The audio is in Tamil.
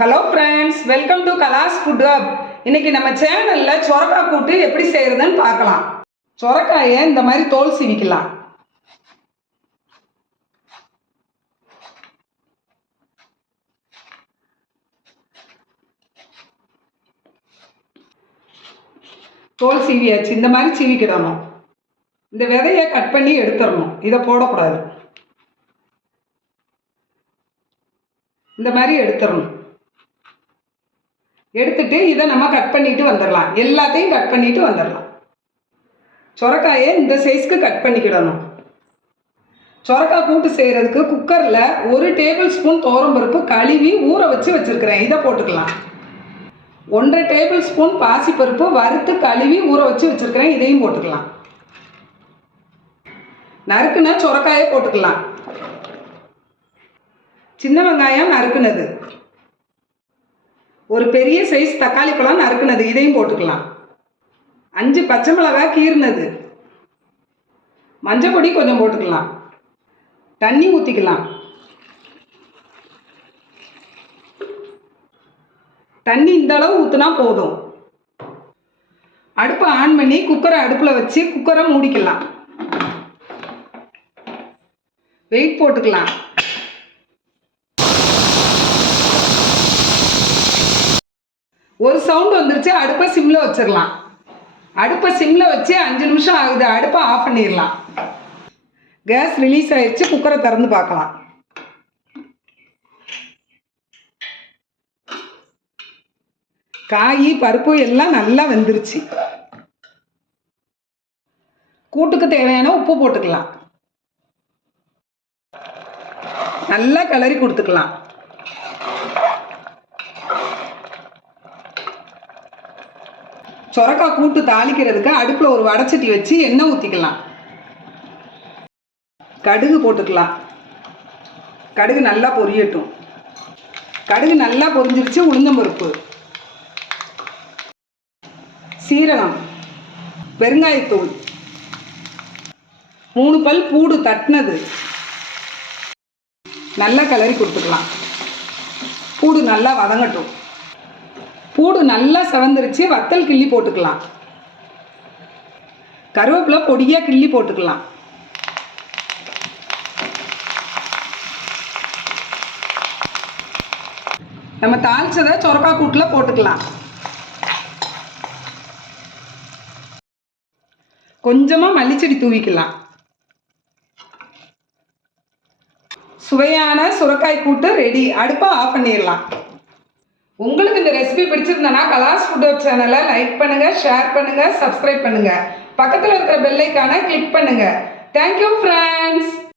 Hello friends welcome to Kalas food hub இன்னைக்கு நம்ம சேனலில் சொரக்காய் கூட்டு எப்படி செய்கிறதுன்னு பார்க்கலாம். சொரக்காயை இந்த மாதிரி தோல் சீவிக்கலாம். தோல் சீவியாச்சு. இந்த மாதிரி சீவிக்கிடணும். இந்த விதையை கட் பண்ணி எடுத்துடணும். இதை போடக்கூடாது. இந்த மாதிரி எடுத்துடணும். எடுத்துட்டு இதை நம்ம கட் பண்ணிட்டு வந்துடலாம் எல்லாத்தையும் கட் பண்ணிட்டு வந்துடலாம் சொரக்காயை இந்த சைஸ்க்கு கட் பண்ணிக்கிடணும். சொரக்காய் கூட்டு செய்கிறதுக்கு குக்கரில் ஒரு டேபிள் ஸ்பூன் பருப்பு கழுவி ஊற வச்சு வச்சுருக்கிறேன். இதை போட்டுக்கலாம். ஒன்றரை டேபிள் ஸ்பூன் பாசிப்பருப்பு வறுத்து கழுவி ஊற வச்சு வச்சுருக்கிறேன். இதையும் போட்டுக்கலாம். நறுக்குன சொரக்காயை போட்டுக்கலாம். சின்ன வெங்காயம் நறுக்குனது. ஒரு பெரிய சைஸ் தக்காளி பழம் நறுக்குனது இதையும் போட்டுக்கலாம். அஞ்சு பச்சை மிளகா கீறினது. மஞ்சள் பொடி கொஞ்சம் போட்டுக்கலாம். தண்ணி ஊற்றிக்கலாம் தண்ணி இந்த அளவு ஊற்றினா போதும். அடுப்பை ஆன் பண்ணி குக்கரை அடுப்பில் வச்சு குக்கரை மூடிக்கலாம். வெயிட் போட்டுக்கலாம். ஒரு சவுண்ட் வந்துருச்சு அடுப்பை சிம்மில் வச்சிடலாம் அடுப்பை சிம்மில் வச்சு அஞ்சு நிமிஷம் ஆகுது அடுப்பை ஆஃப் பண்ணிடலாம் கேஸ் ரிலீஸ் ஆயிடுச்சு குக்கரை திறந்து பார்க்கலாம். காய் பருப்பு எல்லாம் நல்லா வெந்துருச்சு. கூட்டுக்கு தேவையான உப்பு போட்டுக்கலாம். நல்லா கிளறி கொடுத்துக்கலாம். சொரக்காய் கூட்டு தாளிக்கிறதுக்கு அடுப்பில் ஒரு வடச்சட்டி வச்சு எண்ணெய் ஊற்றிக்கலாம் கடுகு போட்டுக்கலாம். கடுகு நல்லா பொரியட்டும். கடுகு நல்லா பொரிஞ்சிருச்சு உளுந்தம்பருப்பு சீரகம் பெருங்காயத்தூள். மூணு பல் பூடு தட்டினது. நல்லா கிளறி கொடுத்துக்கலாம். பூடு நல்லா வதங்கட்டும். பூடு நல்லா செவந்துருச்சு வத்தல் கிள்ளி போட்டுக்கலாம். கருவேப்பிலை பொடியாக கிள்ளி போட்டுக்கலாம். நம்ம தாளிச்சதை சொரக்காய் கூட்டில் போட்டுக்கலாம். கொஞ்சமாக மல்லிச்செடி தூவிக்கலாம். சுவையான சுரக்காய் கூட்டு ரெடி அடுப்பை ஆஃப் பண்ணிடலாம். உங்களுக்கு இந்த ரெசிபி பிடிச்சிருந்தனா கலாஸ் ஃபுட் சேனலை லைக் பண்ணுங்கள் ஷேர் பண்ணுங்கள் சப்ஸ்கிரைப் பண்ணுங்கள் பக்கத்தில் இருக்கிற பெல்லைக்கான கிளிக் பண்ணுங்கள் தேங்க்யூ ஃப்ரெண்ட்ஸ்